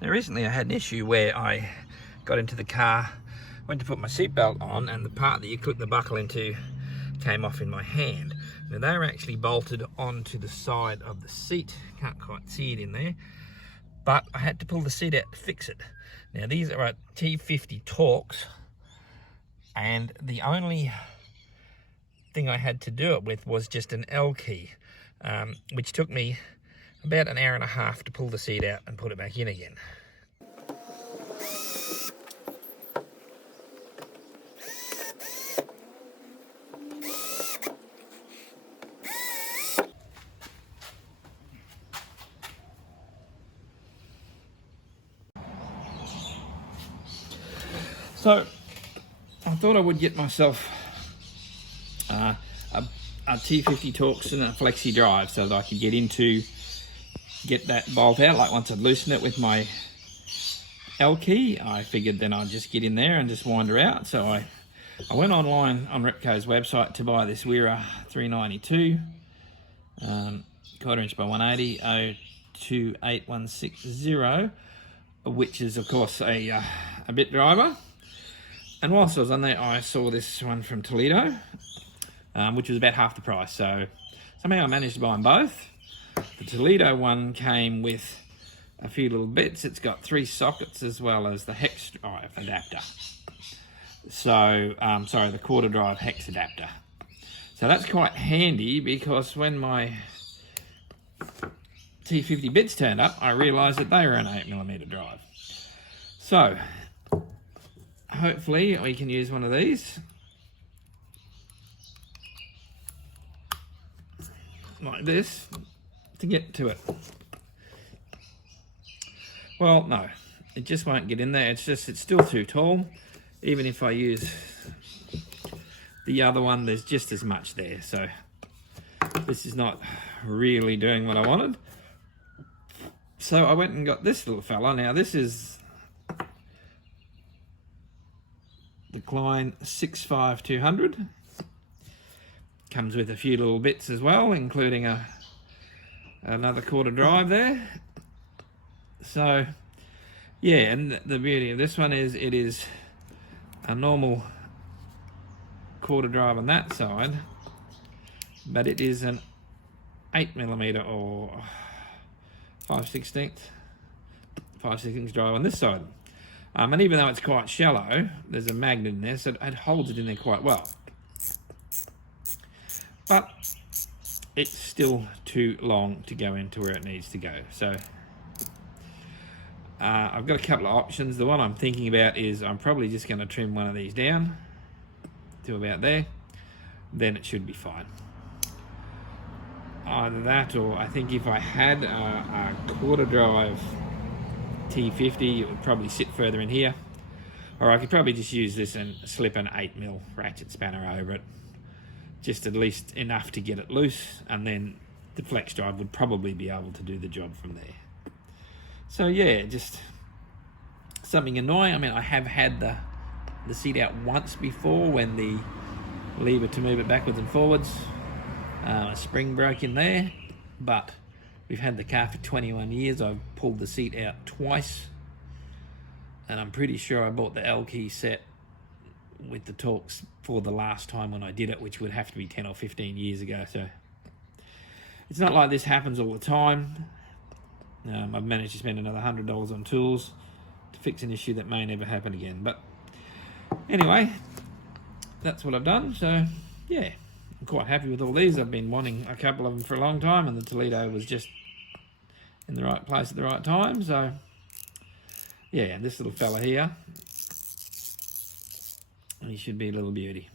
Now recently I had an issue where I got into the car, went to put my seatbelt on, and the part that you clip the buckle into came off in my hand. Now they were actually bolted onto the side of the seat. Can't quite see it in there, but I had to pull the seat out to fix it. Now these are a T50 Torx, and the only thing I had to do it with was just an L key, which took me about an hour and a half to pull the seat out and put it back in again. So I thought I would get myself a T50 Torx and a flexi drive so that I could get that bolt out. Like once I'd loosened it with my L key, I figured then I'd just get in there and just wind her out. So I went online on Repco's website to buy this Wera 392 1/4" by 180 028160, which is of course a bit driver. And whilst I was on there, I saw this one from Toledo, which was about half the price. So somehow I managed to buy them both. The Toledo one came with a few little bits. It's got 3 sockets as well as the hex drive adapter. So, sorry, the quarter drive hex adapter. So that's quite handy, because when my T50 bits turned up, I realised that they were an 8mm drive. So hopefully we can use one of these like this to get to it. Well, no, it just won't get in there. It's still too tall. Even if I use the other one, there's just as much there. So this is not really doing what I wanted. So I went and got this little fella. Now this is the Klein 65200. Comes with a few little bits as well, including another quarter drive there. So yeah, and the beauty of this one is it is a normal quarter drive on that side, but it is an 8mm or 5/16 drive on this side. And even though it's quite shallow, there's a magnet in there, so it holds it in there quite well. But it's still too long to go into where it needs to go. So I've got a couple of options. The one I'm thinking about is I'm probably just going to trim one of these down to about there. Then it should be fine. Either that, or I think if I had a quarter drive T50, it would probably sit further in here. Or I could probably just use this and slip an 8mm ratchet spanner over it. Just at least enough to get it loose, and then the flex drive would probably be able to do the job from there. So yeah, just something annoying. I mean, I have had the seat out once before when the lever to move it backwards and forwards, a spring broke in there, but we've had the car for 21 years. I've pulled the seat out twice, and I'm pretty sure I bought the L key set with the Torx for the last time when I did it, which would have to be 10 or 15 years ago. So it's not like this happens all the time. I've managed to spend another $100 on tools to fix an issue that may never happen again. But anyway, that's what I've done. So yeah, I'm quite happy with all these. I've been wanting a couple of them for a long time, and the Toledo was just in the right place at the right time. So yeah, this little fella here, he should be a little beauty.